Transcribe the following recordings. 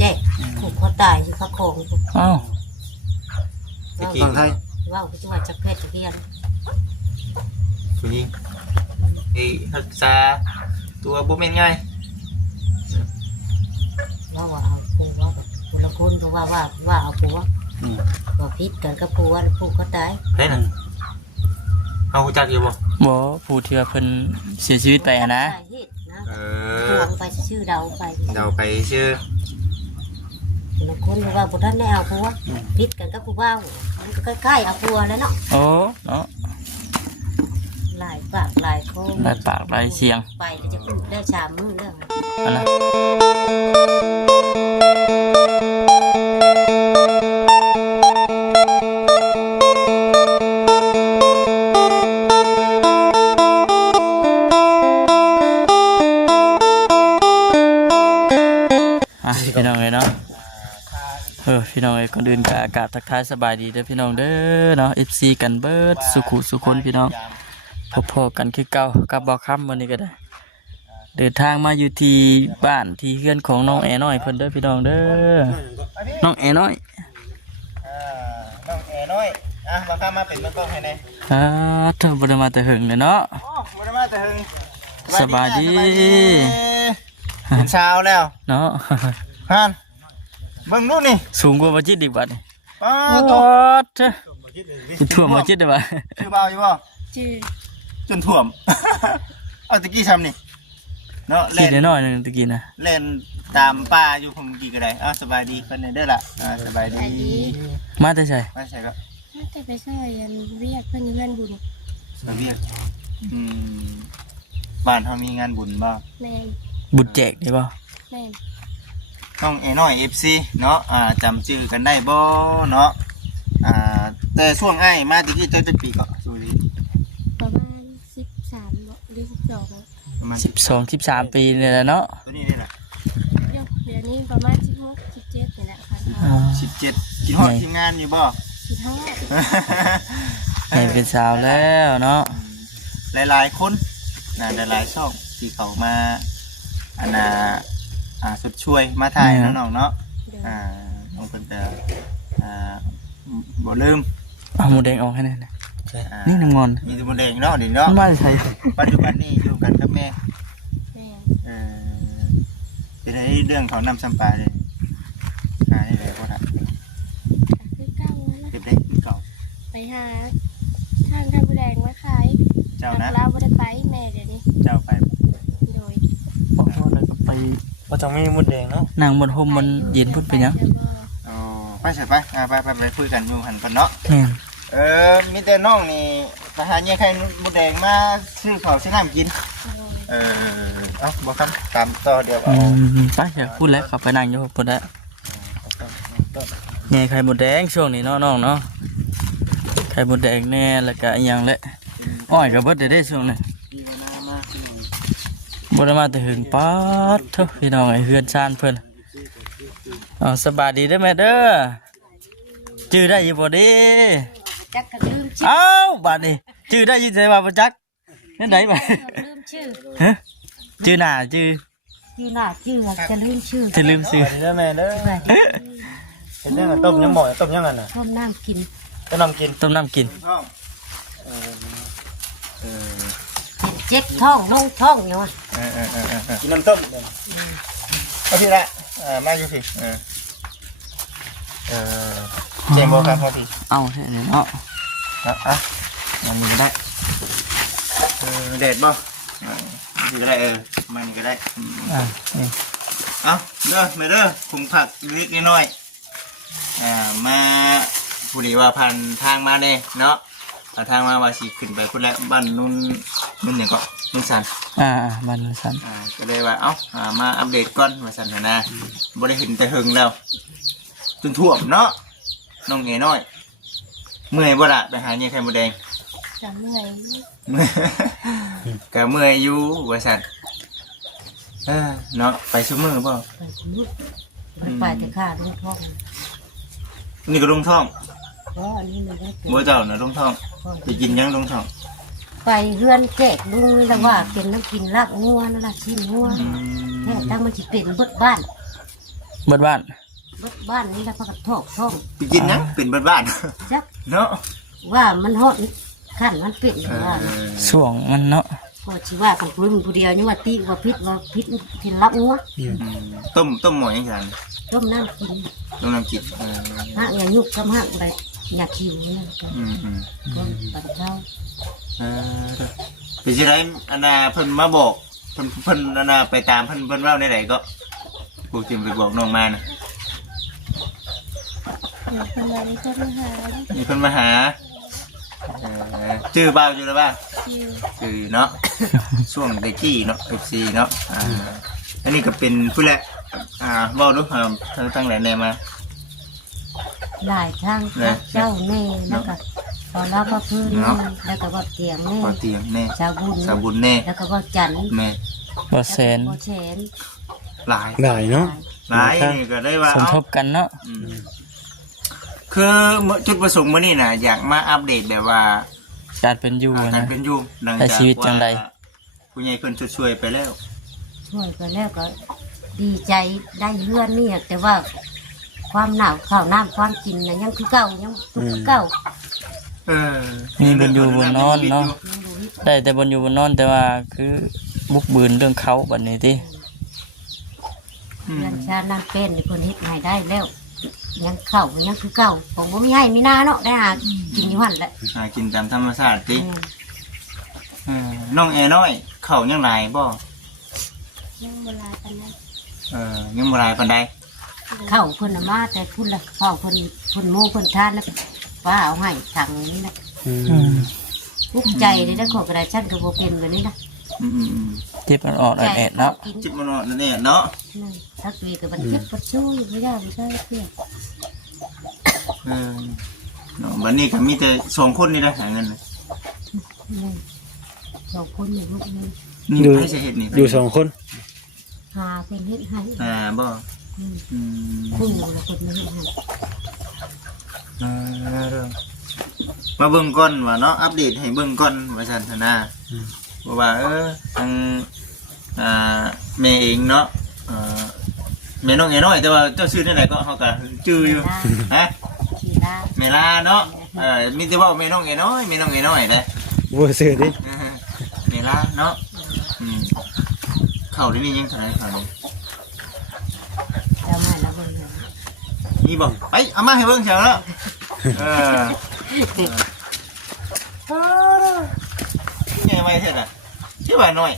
แจ๊กผูกคอตายอยู่ข้างโคง อ้าว ฝั่งไทย ว่าจังหวัดจักรเพชรเรียน ผู้หญิงรักษาตัวบ่แม่นง่าย ว่าเอาผัวแบบคนละคนเพราะว่าเอาผัวว่าพิษกันกับผัวแล้วผูกคอตาย เฮ้ยน่ะเฮารู้จักอยู่บ่ บ่ผู้ที่ว่าเพิ่นเสียชีวิตไปอะนะ ทวงไปชื่อเดาไป เดาไปชื่อ คนละคนเพราะว่าบุตรท่านได้เอาผัวพิษกันกับผัวมันก็ใกล้ๆเอาผัวแล้วเนาะ โอ้เนาะ หลายปากหลายโคง หลายปากหลายเสียง ไปจะพูดได้ชามมือเรื่อง อันนะพี่น้องเลยเนาะพี่น้องเอ้ยก่อนอื่นก็อากาศทักทายสบายดีเด้อพี่น้องเด้อเนาะ FC กันเบิดสุขุสุคนพี่น้องพอๆกันคือเก่ากับบ่ค่ำวันนี้ก็ได้เดินทางมาอยู่ที่บ้านที่เฮือนของน้องแอน้อยเพิ่นเด้อพี่น้องเด้อน้องแอน้อย น้องแอน้อยบ่ข้ามาเป็นเมืองกล้องให้แน่ เธอบ่ได้มาแต่หึงเลยเนาะ บ่ได้มาแต่หึง สบายดี เป็นเช้าแล้ว เนาะ ฮั่นเบิ่งดูนี่ สูงกว่าบ่จิตอีกบัดนี่ ตัว เธอท่วมบ่จิตได้บ่ ชื่อเบาอยู่บ่ ชื่อ จนท่วม เอาตะกี้ทำนี่เนาะ คิดน้อยๆนึงตะกี้นะ เล่นตามป่าอยู่ผมกี่ก็ได้สบายดีเพิ่นเด้อล่ะสบายดี มาแต่ไส ไม่ใช่ครับ ถ้าจะไปช่วยเรียกเพื่อนเพื่อนบุญ มาเวียกบ้านเฮามีงานบุญบ่ แม่น บุญแจกได้บ่ แม่น น้องน้อย FC เนาะจำชื่อกันได้บ่เนาะแต่ช่วงอ้ายมาตะกี้เจ้าจักปีก็สู้ดี ประมาณ13หรือ12 ประมาณ 12 13ปีนี่แหละเนาะ ตัวนี้นี่แหละ เดี๋ยวนี้ประมาณ16 17นี่แหละค่ะ 17กินฮอดทีมงานอยู่บ่ 15 ให้เป็นสาวแล้วเนาะ หลายๆคนหลายๆช่องที่เขามาสุดช่วยมาถ่ายน้องๆเนาะ เดี๋ยว น้องเพิ่นจะบ่ลืม เอาหมูแดงออกให้แน่นะนี่นางงอน มีสมุนแดงเนาะนี่เนาะ มันมาใส่ ปัจจุบันนี้อยู่กันกับแม่ แม่น เป็นเรื่องเขานำสัมปลาเลยหาได้เลยพ่อท่าน คือเก้าแล้วนะ เก็บได้คือเก่า ไปหาทางท่านผู้แดงมาขาย เจ้านะ เราบ่ได้ไปแม่เดี๋ยวนี้ เจ้าไป โดย บอกว่าอะไรก็ไป บ่ต้องมีมุดแดงเนาะ นางบนห่มมันเย็นพุ่นไปยัง อ๋อไปเสร็จไปไปคุยกันอยู่หันกันเนาะ แม่น มีแต่น้องนี่ไปหาเนี่ยใครมุดแดงมาซื้อข้าวซื้อน้ำกินบอกคำตามต่อเดี๋ยวเอา ไปเดี๋ยวพูดแล้วขับไปนั่งอยู่พุ่นแล้วไงไข่หมดแดงช่วงนี้เนาะน้องเนาะไข่หมดแดงแน่แล้วก็อีหยังแหละอ้อยกับเบิดได้ช่วงนี้บ่ได้มาแต่หึงป๊าดเถอะพี่น้องไอ้เฮือนชานเพิ่นสบายดีเด้อแม่เด้อชื่อได้อยู่บ่เด้ จักก็ลืมชื่อ เอ้าบัดนี้ชื่อได้ยินใส่ว่าบ่จักนั่นไหนบ่ ลืมชื่อ ฮะชื่อหน้าชื่อ ชื่อหน้าชื่อจะลืมชื่อ จะลืมชื่อ เด้อแม่เด้อเห็นยังต้มยังหมอต้มยังไงน่ะ ต้มน้ำกิน จะนำกิน ต้มน้ำกิน ท้องเจ็บท้องลงท้องอยู่ กินน้ำต้มเอาพี่ละมาอยู่พี่เจมโบครับพอพี่ เอาแค่นี้เนาะ มันมีก็ได้เด็ดบ่นี่ก็ได้มันก็ได้ นี่ เอาเด้อไม่เด้อคุงผักเล็กน้อยมาผู้ดีว่าพันทางมาเนี่ยเนาะทางมาว่าสิขึ้นไปพุ่นละบ้านนุ่นเนี่ยก็นุ่นสัน มันสั่น ก็เลยว่ามาอัปเดตก่อนมาสันนะบ่ได้เห็นแต่หึงแล้วจนท่วมเนาะน้องเอ๋น้อยเมื่อยบ่ละไปหาเนี่ยไข่มดแดง จะเมื่อย เมื่อยก็เมื่อยอยู่ว่าสันเนาะไปชั่วมือเปล่า ไปแต่ข้าลงท้อง นี่ก็ลงท้อง ก็อันนี้มันได้ บ่เจ้าน่ะลงท้องจะกินยังลงท้อง ไปเฮือนแจกลุงแล้วว่าเป็นน้ำกินลาบงัวนั่นล่ะชิ้นงัวแท้ตั้งมันสิเป็นเบิดบ้าน เบิดบ้าน บ้านนี้แล้วพักทอกท้อง ไปกินนะเป็นบ้าน จัก ๆเนาะ ว่ามันฮอดขั้นมันเป็นว่า ช่วงมันเนาะ พอชีว่ากันปรุงผู้เดียวนี่ว่าตีว่าพิษที่รับงัว ต้มหมูยังไง ต้มน้ำกิน ต้มน้ำกิน ห้างอย่ายุกกับห้างไปอย่าคิวนั่นก็ อืม ปันเท้า เป็นสิไรอันน่ะเพิ่นมาบอกเพิ่นอันน่ะไปตามเพิ่นเล่าในไหนก็กูจึงไปบอกน้องมานะ เดี๋ยวคนมาได้คนมาหา มีเพิ่นมาหาชื่อบ้าวอยู่แล้วบ้าง คิว ชื่อเนาะ ช่วงเด็กกี้เนาะ FC เนาะอันนี้ก็เป็นผู้แหละเว้าดูตั้งหลายแนวมา หลายทางเจ้าแน่แล้วก็พอแล้วก็พื้นแน่แล้วก็บ่เตียงแน่ พอเตียงแน่ ชาวบุญ สาบุญแน่ แล้วก็บ่จันทร์ แม่ บ่แสน บ่แสน หลาย ได้เนาะ หลายนี่ก็ได้ว่า สม เอา ทบกันเนาะ คือจุดประสงค์มื้อนี้น่ะอยากมาอัปเดตแบบว่า การเป็นอยู่ การ นะ เป็นอยู่หลัง ใช้ จาก ชีวิตจังใด ว่าผู้ใหญ่เพิ่นช่วยๆไปแล้ว ช่วยไปแล้วก็ดีใจได้เลื่อนนี่แต่ว่าความหนาวข้าวน้ำความกินน่ะยังคือเก่ายังคือเก่า มีบนอยู่บนนอนเนาะได้แต่บนอยู่บนนอนแต่ว่าคือบุกบืนเรื่องเขาบัดนี้ติ เรือนชาตินั่งเป็นในคนเฮ็ดให้ได้แล้ว ยังเข้ายังคือเก่าผมบ่มีให้มีหน้าเนาะได้หากินอยู่หั่นแหละ หากินตามธรรมชาติติน้องแอน้อยเข้ายังหลายบ่ ยังโบราณกันนะ ยังบ่หลายปานใด เข้าเพิ่นน่ะมาแต่พุ่นละเข้าเพิ่นโมเพิ่นทานแล้วก็ป้าเอาให้ถังนี้นะ ทุกข์ใจเลยนะขอกระดาษชั้นก็บ่เป็นแบบนี้นะ เจ็บมันออกแอดๆเนาะ จิตมันเนาะนั่นแหละเนาะ ทักวีกับมันเจ็บปวดชู้ไม่ได้ไม่ได้เพื่อน เนาะบัดนี้ก็มีแต่2คนนี่นะหาเงิน สองคนอยู่ลูกนึง นี่ให้สิเฮ็ดนี่ อยู่สองคน หาเป็นเฮ็ดให้ บ่ พุ่งแล้วคนมาเฮ็ดให้ มาเบิ่งก่อนว่าเนาะอัปเดตให้เบิ่งก่อนว่าซั่นซะนะเพราะว่าทางแม่เองเนาะแม่น้องแอน้อยแต่ว่าเจ้าชื่อที่ไหนก็เฮาก็ชื่ออยู่ฮะ ทีละ แม่ลาเนาะมีแต่ว่าแม่น้องแอน้อยแม่น้องแอน้อยเด้ บ่ซื้อดิ แม่ลาเนาะเข้าได้นี่ยังเท่าไหร่เข้านี่ จะมาแล้วเบิ่ง มีบ่ไปเอามาให้เบิ่งเสียวแล้วยังไงเท่าน่ะชื่อว่าน้อย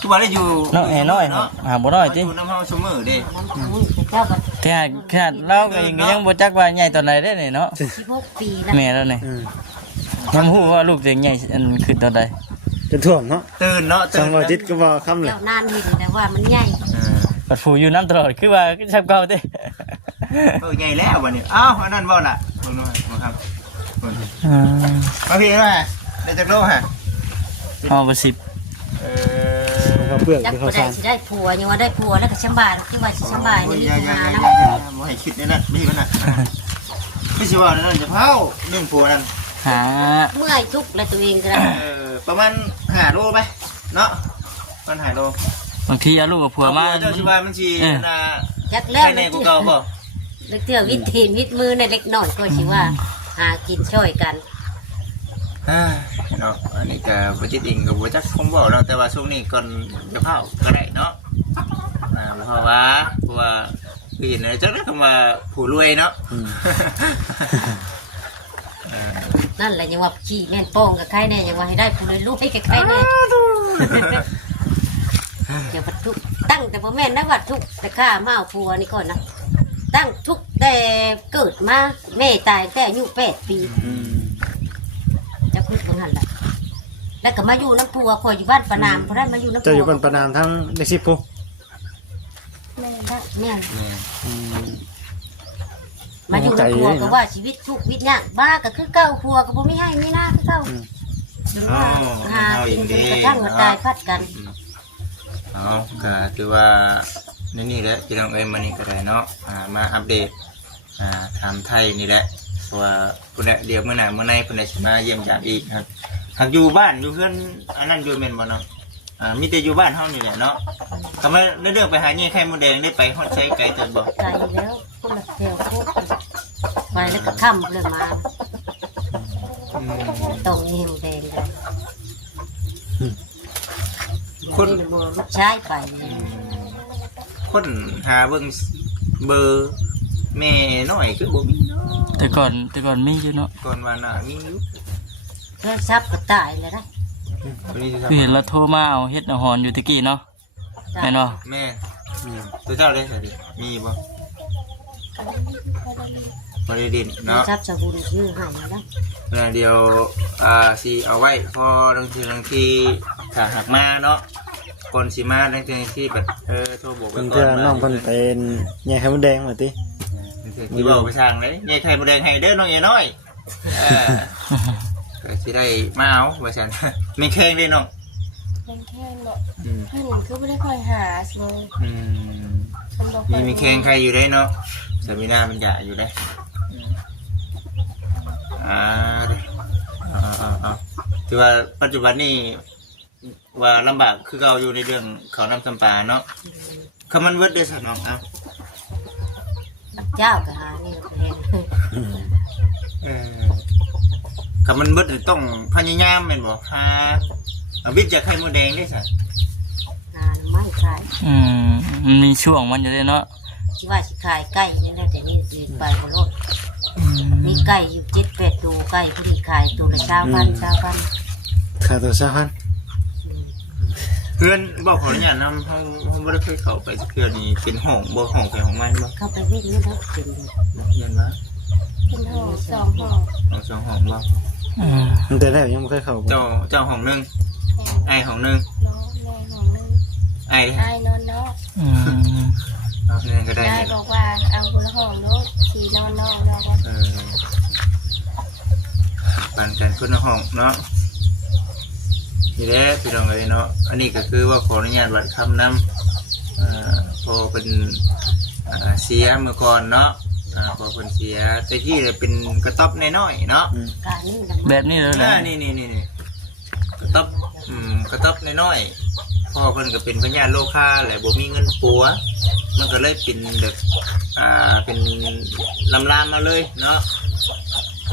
คือว่าได้อยู่ น้องแอน้อยเนาะหาบ่น้อยติ อยู่น้ำเฮาซุมื้อเด้ น้ำมือเจ้าก็ แค่เราเองก็ยังบ่จักว่าใหญ่ตอนไหนได้นี่เนาะ 16ปีแล้ว แม่แล้วนี่ยังฮู้ว่าลูกตัวเองใหญ่อันขึ้นตอนใด จนท่วมเนาะ ตื่นเนาะ สองร้อยจิตก็บ่คำเลย เจ้านานเห็นแต่ว่ามันใหญ่ ปัดฟูอยู่น้ำตลอดคือว่าก็ชับเก่าติ ใหญ่แล้ววันนี้อ้าวอันนั้นบ่ล่ะมึงหน่อยมาครับมาพี่มาได้จากโลฮะ เอาบ่สิบ เขาเปลือก จัก คือ บ่ เขา ได้ ซาน สิได้ผัวยังว่าได้ผัวแล้วก็สบายคือว่าสิสบายนี่มีมานะ บ่ให้คิดนั่นน่ะไม่ใช่มันน่ะไม่ใช่ว่านั่นจะเผาเรื่องผัวนั่น หา เมื่อยทุกข์แล้วตัวเองก็ได้ ประมาณ5โลไปเนาะมัน5โล บางทีเอาลูกกับผัวมา เจ้าชิว่ามันชีน่ะ จักแล้ว ใครในกูเก่าบ่ เล็กเที่ยววิธีวิดมือในเล็กน้อยก็สิว่าหากินช่วยกัน เนาะอันนี้ก็บ่จิตเองก็บ่จักคงบอกแล้วแต่ว่าช่วงนี้ก่อนจะเผาก็ได้เนาะเพราะว่าคือเห็นจักได้คำว่าผู้รวยเนาะ นั่นแหละยังว่าขี้แม่นโป้งกับใครแน่ยังว่าให้ได้ผู้เลยลูกให้กับใครแน่เดี๋ยววัตถุตั้งแต่พ่อแม่นนะวัตถุแต่ข้ามาเอาผัวนี่ก่อนนะตั้งทุกแต่เกิดมาแม่ตายแต่อายุ8 ปีจะพูดบางหันแหละแล้วก็มาอยู่น้ำผัวคอยอยู่บ้านปะนามพอได้มาอยู่น้ำผัว เจ้าอยู่บ้านประนามทั้งเด็ก10ผู้ แม่มาอยู่น้ำผัวก็ว่าชีวิตทุกข์วิตยากบ้าก็คือเก่าผัวก็บ่มีให้มีหน้าคือเก่าหรือว่าหากินจนกระทั่งมาตายพัดกัน ก็ถือว่านี่แหละพี่น้องเอ้ยมานี่ก็ได้เนาะมาอัปเดตถามไทยนี่แหละเพราะว่าพุ่นแหละเดี๋ยวเมื่อไหร่เมื่อไหร่พุ่นแหละสิมาเยี่ยมยามอีกครับหากอยู่บ้านอยู่เพื่อนอันนั้นอยู่เม่นบ่เนาะ มีแต่อยู่บ้านเฮานี่แหละเนาะก็มาเรื่องไปหาเงี้ยไข่มดแดงได้ไปฮอดใช้ไกลจนบ่ ไกลแล้วคนละแถวโคตรไปแล้วก็ค่ำเลยมาต้องมีหมูแดงเลย คน นี่บัวลูกชายไปเลย คนหาเบิ่งเบอร์แม่น้อยคือบ่มีเนาะ แต่ก่อนมีอยู่เนาะ ก่อนว่าน่ะมีอยู่ เพื่อทรัพย์ก็ตายเลยนะ วันนี้สิ คือเห็นเราโทรมาเอาเฮ็ดเอาหอนอยู่ตะกี้เนาะแม่นบ่ แม่ตัวเจ้าได้สิมีบ่บ่ได้ดิน เพื่อ เนาะ ทรัพย์สบุญชื่อให้นะ เดี๋ยวสิเอาไว้พอบางทีถ้าหักมาเนาะก่อนสิมาบางทีที่แบบโทรบอกไป เพิ่น ก่ เทื่ อ อนน้องเพิ่นเป็นแย่ไข่มดแดงว่าติ ที่บอกไปสั่งเลยยายไข่มดแดงให้เด้อน้องยายน้อยก็สิได้มาเอาว่าซั่นไม่แข็งเด้น้อง เป็นแค่เนาะเพิ่นคือไม่ได้คอยหาสิ อืมมีแข็งใครอยู่ได้เนาะสามีนามันจะอยู่ได้ถือว่าปัจจุบันนี้ว่าลำบากคือเราอยู่ในเรื่องเขานำจำปาเนาะคำมันเวิร์ดได้สักน้องเอา เจ้าก็หานี่ก็เห็น คำมันเวิร์ดต้องพยายามแม่นบ่หาวิทย์จากไข่มดแดงได้สัก หาไม่ขาย มันมีช่วงมันอยู่เด้เนาะ ชิว่าสิขายไก่นี่แหละแต่นี่ยืนไปบนรถมีไก่อยู่7-8ตัวไก่ผู้ที่ขายตัวละ20,000 ค่าตัวซะพัน เพื่อนบอกขออนุญาตนำห้องไม่ได้เคยเข้าไปสักเทื่อนี่เป็นห้องบ่ห้องใครของมันบ่ เข้าไปวิ่งนี่นะเป็น เย็นวะ เป็นห้อง2ห้อง ห้องสองห้องบ่ ตั้งแต่แรกยังบ่เคยเข้าบ่ เจ้าห้องหนึงไอ้ห้องหนึง น้องแม่ห้องนึง ไอ้ดิ อ้ายนอนนอก เอาเงินก็ได้ ยาย เนี่ย บอกว่าเอาคนละห้องลูกสีนอนนอกนอกว่า ปั่นกันคนละห้องเนาะนี่แหละพี่น้องเลยเนาะอันนี้ก็คือว่าขออนุญาตวัดคำนำพอเป็นเสียเมื่อก่อนเนาะพอเป็นเสียแต่ที่เป็นกระต๊อบน้อยๆเนาะ การนี่ละ แบบนี้เลยแหละ นี่กระต๊อบกระต๊อบน้อยๆพ่อเพิ่นก็เป็นพญาโลคาแหละบ่มีเงินปัวมันก็เลยเป็นแบบเป็นลำมาเลยเนาะ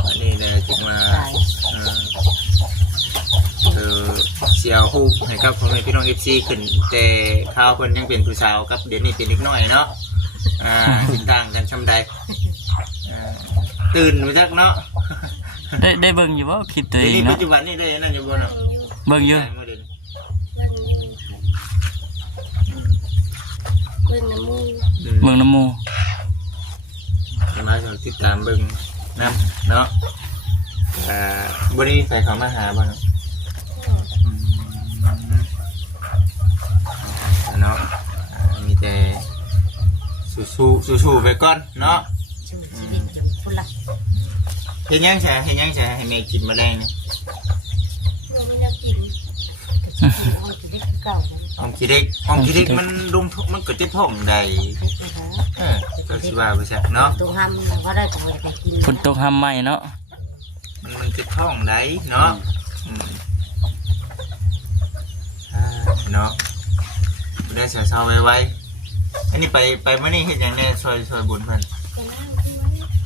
อันนี้แหละจึงมาเสียวฮู้ให้กับพ่อแม่พี่น้อง FC ขึ้นแต่ข้าวเพิ่นยังเป็นผู้สาวกับเดี๋ยวนี้เป็นเด็กน้อยเนาะสิต่างกันชำใดตื่นมาจักเนาะ ได้เบิ่งอยู่ว่าคลิปตัวเอง นี่ปั เนาะ จจุบันนี่ได้นั่นอยู่บ่เนาะ เบิ่งอยู่ เบิ่งน้ำมูก เบิ่งน้ำหมู มาติดตามเบิ่งน้ำเนาะบ่ได้ใส่เขามาหาบ่เนาะเนาะมีแต่สู้ๆไปก่อนเนาะ ชีวิตจนคนละ เฮ็ดยังแฉให้แม่กินแมลงนี่ ไม่ได้กิน ห้องชีวิตเก่า ห้องขี้เด็กมันลงมันเกิดที่ท้องใดก็สิว่าไปซะเนาะ ตัวห้ำว่าได้ตัวไปกิน ฝนตกห้ามไหมเนาะ มันติดท้องใดเนาะเนาะได้เช้าไวๆอันนี้ไปมื้อนี้เฮ็ดหยังแน่ซอยบุญเพิ่น ไป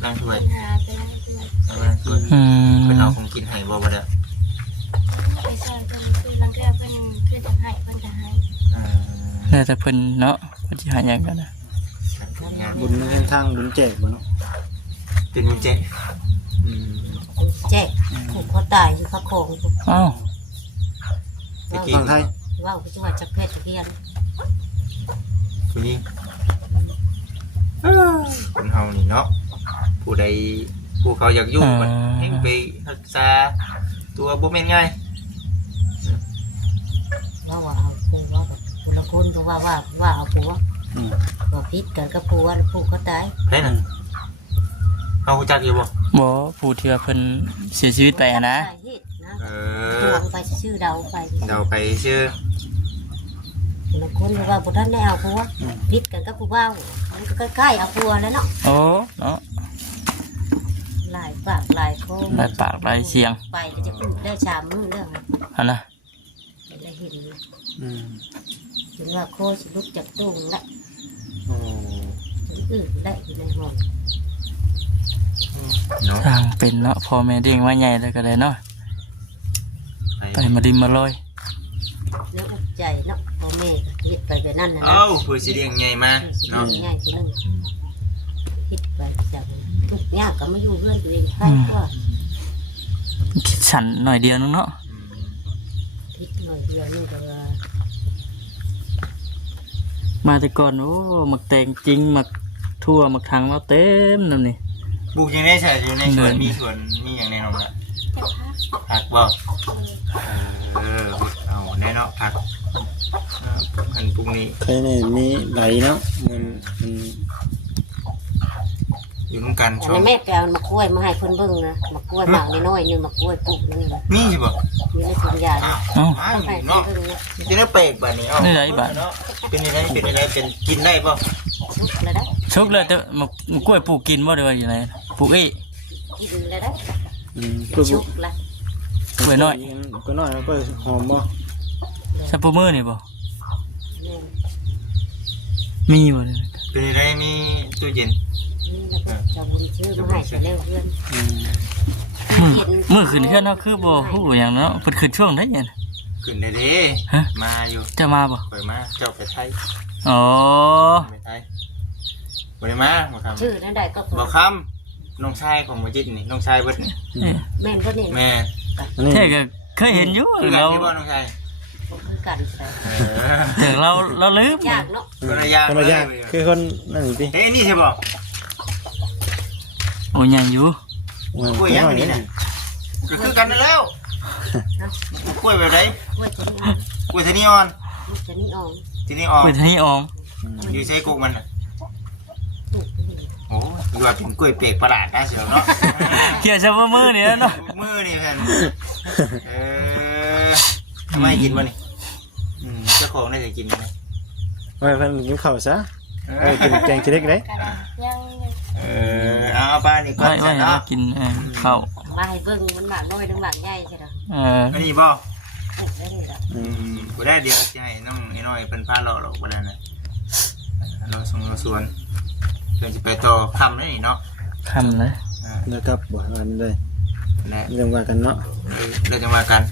นั่งที่ไว้ ล้างถ้วย หาไปนั่งที่ไว้ ล้างถ้วยเพิ่นเอาของกินให้บ่บ่ได้ ไปสร้างเป็นคือลังเกอเป็นคือจะให้เพิ่นจะให้ แล้วแต่เพิ่นเนาะเพิ่นสิหาหยังกันนะ บุญมันทางบุญแจกบ่เนาะ เป็นบุญเจ แจ๊กผูกคอตายอยู่พระโคง อ้าว ฝั่งไทย ว่าจังหวัดจักรเพชรเรียน ผู้นี้คนเฮานี่เนาะผู้ใดผู้เขาอยากอยู่มันให้ไปรักษาตัวบ่แม่นง่าย ว่าเอาผัวแบบคนละคนก็ว่าเอาผัวว่าพิษกันกับผัวแล้วผัวก็ตาย เฮ้ยน่ะเฮารู้จักอยู่บ่ บ่ผู้ที่ว่าเพิ่นเสียชีวิตไปอะนะ ดวงไปชื่อเดาไป เดาไปชื่อ คนละคนว่าบุท่านได้เอาผัวพิษกันกับผัวมันก็ใกล้ๆเอาผัวแล้วเนาะ โอ้เนาะ หลายปากหลายโคง หลายปากหลายเสียง ไปจะพูดได้ชามมือเรื่อง อันนะ ได้เห็น ถึงว่าโคสิลุกจากตู้ละ โอ้ ถึงอื่นได้อยู่ในห้อง เนาะ ทางเป็นเนาะพ่อแม่เลี้ยงมาใหญ่แล้วก็ได้เนาะไปมาดิมมาลอย แล้วก็ใจเนาะพ่อแม่ก็เฮ็ดไปแบบนั้นน่ะนะ เอ้าเพื่อสิเลี้ยงใหญ่มา เนาะ เนาะ ง่ายคนนึงเฮ็ดไปจากทุกข์ยากก็มาอยู่เพื่อนตัวเองไปก็ คิดฉันหน่อยเดียวนึงเนาะ คิดหน่อยเดียวนี่ก็ว่า มาแต่ก่อนโอ้หมักแตงจริงหมักทั่วหมักทังเราเต็มนั่นนี่ ปลูกยังได้ใช่อยู่ในสวนมีสวนมีอย่างแน่นอนละ เก็บพัก ผักบ่เอาแน่เนาะผักอันปรุงนี้ ใครเนี่ยมีไหลเนาะมัน อยู่ร่วมกัน อัน ช่อ นั้ ง นแม่ไปเอามะกล้วยมาให้เพิ่นเบิ่งนะมะกล้วยหมากน้อยๆนึงมะกล้วยปลูกนั่นน่ะ มีสิบ่ อยู่ในถุงยาเนี่ย เอ้า อ้าว ให้ เนาะ เพิ่นเบิ่งนะ จะได้เปรกบัดนี้เอ้า นี่ไหนบัด เนาะเป็นอะไรเป็นกินได้ป่ะ ชุกแล้วได้ ชุกเลยแต่หมักกล้วยปลูกกินบ่ได้ว่าอยู่ไหนปลูกเอ้ย กินแล้วได้ ก็ ชุกละ กล้วยน้อย ก็น้อยแล้วก็หอมบ่ ซัปเปอร์มือนี่บ่ แม่น มีบ่เลย เป็นอะไรมีตู้เย็น นี่แล้วก็เจะบุญชื่อมาให้ไปเร็วเพื่อน มือขึ้นเฮือนเนาะคือบ่ฮู้หยังเนาะเพิ่นขึ้นช่วงได้ยัง ขึ้นได้เด้ ฮะ มาอยู่ จะมาบ่ เปิดมาเจ้าไปไทย อ๋อ ไปไทยบ่ได้มาบ่คำ ชื่อนั้นได้ก็ บ่คำน้องชายของบ่จิตนี่น้องชายเบิดนี่ นี่ แม่นก็นี่ แม่ นี่ แท้ก็เคยเห็นอยู่ คือกัน เรา ที่บ่น้องชาย ผมคือกันใส่ ถึงเราลืม ยากเนาะ คนละอย่าง คนละอย่างคือคนนั่นสิ เฮ้ยนี่ใช่บ่ โอ้ยังอยู่ กล้วยยังนี่น่ะก็คือกันนั่นแล้วกล้วยแบบไหน กล้วยจะนี่ กล้วยทะนีอ่อน จะนี่ออก ทะนีอ่อน เปิดให้ออง อยู่ใช้กุกมันน่ะ ปลูกนี่ โอ้ยว่าเป็นกล้วยเปรกประหลาดนะเสียวเนาะ เกี่ยวซัปเปอร์มือนี่เนาะ มือนี่แผ่นทำไมกินวะนี่เจ้าของได้จะกินไหม ไว้เพิ่นกินข้าวซะกินแกงขี้เล็กเด้ กระดาษยังเลย เอาป้านี่ก่อน ไว้ เนาะ กินข้าว มาให้เบิ่งมันหมากน้อยถึงหมากใหญ่ใช่ไหม อันนี้บ่ ปลูกได้เลยล่ะ กูได้เดียวจะให้น้องไอ้น้อยเป็นพาหล่อหรอกวันนั้นนะเราส่งเราส่วนเพื่อนจะไปต่อคำนี่เนาะ คำเลย แล้วก็บ่อันเลย นะ เรื่องว่ากันเนาะ เราจะมากัน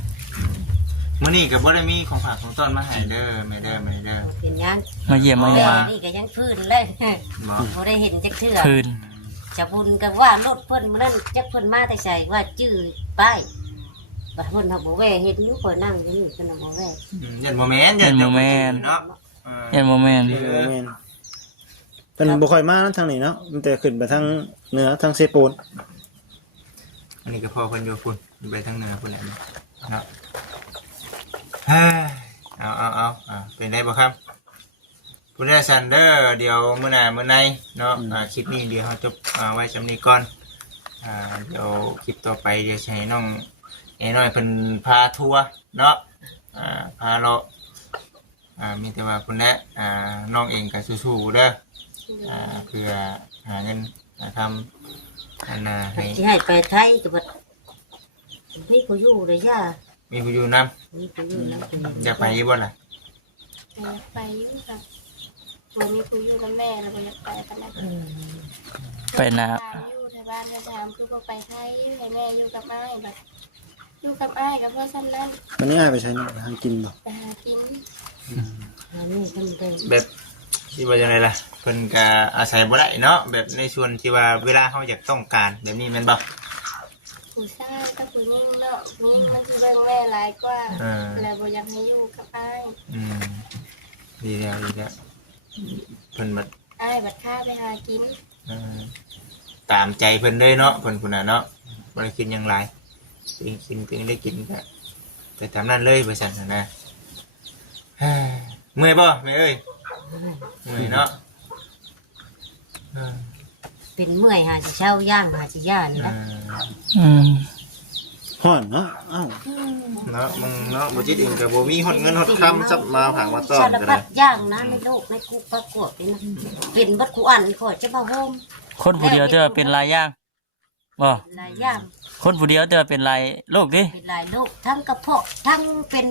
มื้อนี้กับบ่ได้มีของฝากของต้นมาให้เด้อไม่เด้อ เป็นยัง มาเยี่ยมมา แม่ ยา นี่ก็ยังพื้นเลย หมอ บ่ได้เห็นจักเทื่อ คืน จะบุญกันว่ารถเพิ่นมื้อนั้นจักเพิ่นมาแต่ใส่ว่าจื้อป้ายบ่เพิ่นเฮาบ่แว่เฮ็ดอยู่ก็นั่งอยู่นี่เพิ่นบ่แว่ ยันโมเมนต์ยันโมเมนต์เนาะ ยันโมเมนต์ แม่นเพิ่นบ่ค่อยมาทางนี้เนาะมันแต่ขึ้นไปทางเหนือทางเซโปน อันนี้ก็พอคนโยคุณไปทางเหนือคุณแหละเนาะเอาเป็นได้บ่ครับคุณได้ซันเดอร์เดี๋ยวมื้อหน้ามื้อในเนาะคลิปนี้เดี๋ยวเราจบไว้จำนี้ก่อนเดี๋ยวคลิปต่อไปเดี๋ยวให้น้องไอ้น้อยเพิ่นพาทัวร์เนาะพาเรามีแต่ว่าคุณแนะน้องเองก็สู้ๆเด้อเพื่อหาเงินทำอันให้ สิให้ไปไทยก็บ่มีผู้อยู่เลยย่า มีผู้อยู่น มีผู้อยู่นำ ำอยากไปยี่บ่ล่ะ อยากไปอยู่ค่ะบ่มีผู้อยู่กับแม่แล้วบ่อยากไปปานนั้น ไปนา ถามอยู่ที่บ้านก็ถามคือบ่ไปไทยให้แม่อยู่กับอ้ายบัดอยู่กับอ้ายกับพ่อซ้ำนั้น วันนี้อ้ายไปใช้หากินบ่ ไปหากิน อันนี้เพิ่นเป็น แบบที่ว่าจังไดล่ะเพิ่นก็อาศัยบ่ได้เนาะแบบในส่วนที่ว่าเวลาเขาอยากต้องการแบบนี้แม่นบ่ ผู้ชายกับผู้หญิงเนาะผู้หญิงมันสิเบิ่งแม่หลายกว่าแล้วบ่อยากให้อยู่กับอ้าย ดีแล้วเพิ่นบัด อ้ายบัดค่าไปหากิน ตามใจเพิ่นเลยเนาะเพิ่นพุ่นน่ะเนาะบ่ได้กินหยังหลายกินได้กินก็ไปตามนั้นเลยว่าซั่นน่ะนะเมื่อยบ่แม่เอ้ยเมื่อยเนาะ เป็นเมื่อยหาสิเช้าย่างหาสิย่านี่นะ ฮ้อนเนาะอ้าว เนาะมึงเนาะบ่จิตเองก็บ่มีฮอดเงินฮอดคำซับมาผางมาต้อ สาน ร ก็ พั ได้ ดย่างนะในโลกในกูประกวดนี่นะเป็นบัดกูอันขอจะมาโฮม คนผู้เดียวแต่ว่าเป็นลายย่างบ่ หลายอย่าง คนผู้เดียวแต่ว่าเป็นลายโลกดิ เป็นหลายโรคทั้งกระเพาะทั้งเป็น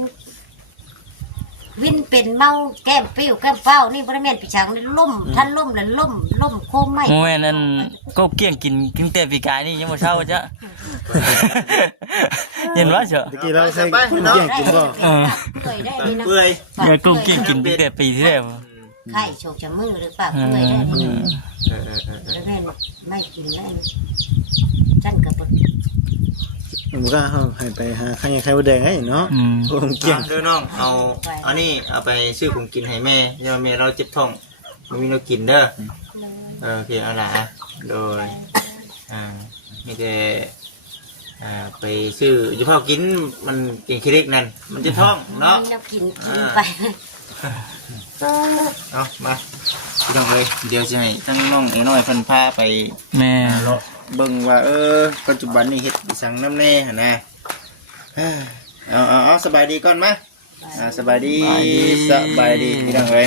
วินเป็นเมาแก้มปิ้วแก้มเฝ้านี่บ่ได้แม่นพี่ช้างนี่ล่มท่านล่มแล้วล่มโคมไหม โมแม่นนั่นก็เกี้ยงกินแต่ปีกายนี่ยังบ่เช้าจ้ะ เห็นว่าเฉอะ ตะกี้เราใช้คนเกี่ยงกินบ่ เปื่อยได้นี่นะ เปื่อย เมื่อก็เกี้ยงกินตั้งแต่ปีที่แล้ว ไข่โชกจะมือหรือเปล่าเปื่อยได้นี่ แล้วแม่ไม่กินได้จันกับบด ผมก็ให้ไปหาไข่มดแดงให้เนาะผมเกี่ยง เด้อน้องเอานี่เอาไปซื้อของกินให้แม่อย่าแม่เราเจ็บท้องมันมีเรากินเด้อโอเคเอาล่ะโดยมีแต่ไปซื้อเฉพาะกินมันเก่งคิเล็กนั่นมันจะท้องเนาะ เรากินไป เอามาพี่น้องเลยเดี๋ยวจะให้ทั้งน้องน้อยเพิ่นพาไป แม่ เลาะเบิ่งว่าปัจจุบันนี่เฮ็ดสังน้ำแน่หั่นนะเอาสบายดีก่อนมาสบายดีพี่น้องเลย